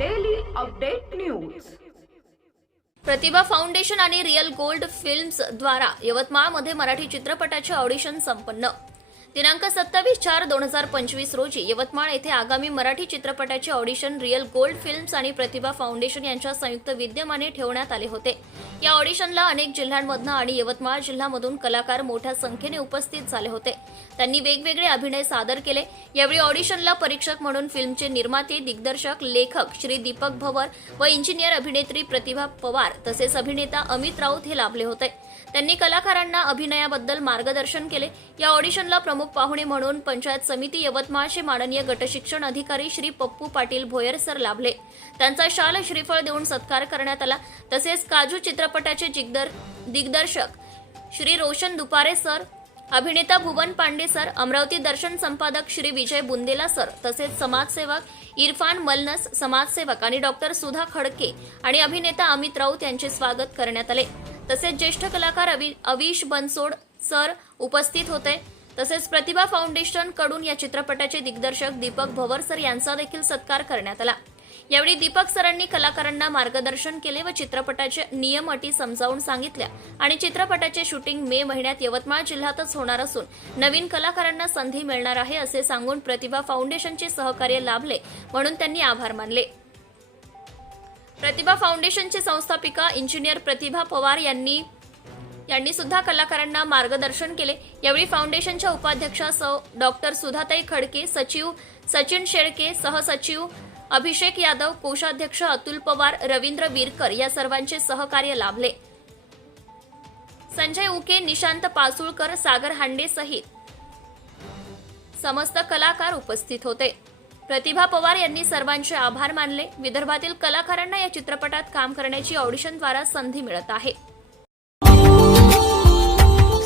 Update news Pratibha foundation आणि real gold films द्वारा यवतमाळमध्ये मराठी चित्रपटाचे ऑडिशन संपन्न. दिनांक सत्तावीस चार दोन हजार पंचवीस रोजी यवतमाळ येथे आगामी मराठी चित्रपटाचे ऑडिशन रिअल गोल्ड फिल्म्स आणि प्रतिभा फाउंडेशन यांच्या संयुक्त विद्यमाने ठेवण्यात आले होते. या ऑडिशनला अनेक जिल्ह्यांमधनं आणि यवतमाळ जिल्ह्यामधून कलाकार मोठ्या संख्येने उपस्थित झाले होते. त्यांनी वेगवेगळे अभिनय सादर केले. यावेळी ऑडिशनला परीक्षक म्हणून फिल्मचे निर्माते दिग्दर्शक लेखक श्री दीपक भवर व इंजिनियर अभिनेत्री प्रतिभा पवार तसेच अभिनेता अमित राऊत हे लाभले होते. त्यांनी कलाकारांना अभिनयाबद्दल मार्गदर्शन केले. या ऑडिशनला प्रमुख पाहुणे म्हणून पंचायत समिती यवतमाळचे माननीय गटशिक्षण अधिकारी श्री पप्पू पाटील भोयर सर लाभले. त्यांचा शाल श्रीफळ देऊन सत्कार करण्यात आला. तसेच काजू चित्रपटाचे जिग्दर दिग्दर्शक श्री रोशन दुपारे सर अभिनेता भुवन पांडे सर अमरावती दर्शन संपादक श्री विजय बुंदेला सर तसेच समाजसेवक इरफान मलनस समाजसेवक आणि डॉक्टर सुधा खडके आणि अभिनेता अमित राऊत यांचे स्वागत करण्यात आले. तसेच ज्येष्ठ कलाकार अवि अविश बनसोड सर उपस्थित होते. तसेच प्रतिभा फाउंडेशनकडून या चित्रपटाचे दिग्दर्शक दीपक भवर सर यांचा देखील सत्कार करण्यात आला. यावेळी दीपक सरांनी कलाकारांना मार्गदर्शन केले व चित्रपटाचे नियम अटी समजावून सांगितल्या आणि चित्रपटाचे शूटिंग मे महिन्यात यवतमाळ जिल्ह्यातच होणार असून नवीन कलाकारांना संधी मिळणार आहे असे सांगून प्रतिभा फाउंडेशनचे सहकार्य लाभले म्हणून त्यांनी आभार मानले. प्रतिभा फाउंडेशनचे संस्थापिका इंजिनियर प्रतिभा पवार यांनी यांनी सुद्धा कलाकारांना मार्गदर्शन केले. यावेळी फाउंडेशनच्या उपाध्यक्षा सौ डॉक्टर सुधाताई खडके सचिव सचिन शेळके सहसचिव अभिषेक यादव कोषाध्यक्ष अतुल पवार रवींद्र वीरकर या सर्वांचे सहकार्य लाभले. संजय उके निशांत पासुळकर सागर हांडे सहित समस्त कलाकार उपस्थित होते. प्रतिभा पवार यांनी सर्वांचे आभार मानले. विदर्भातील कलाकारांना या चित्रपटात काम करण्याची ऑडिशनद्वारा संधी मिळत आहे.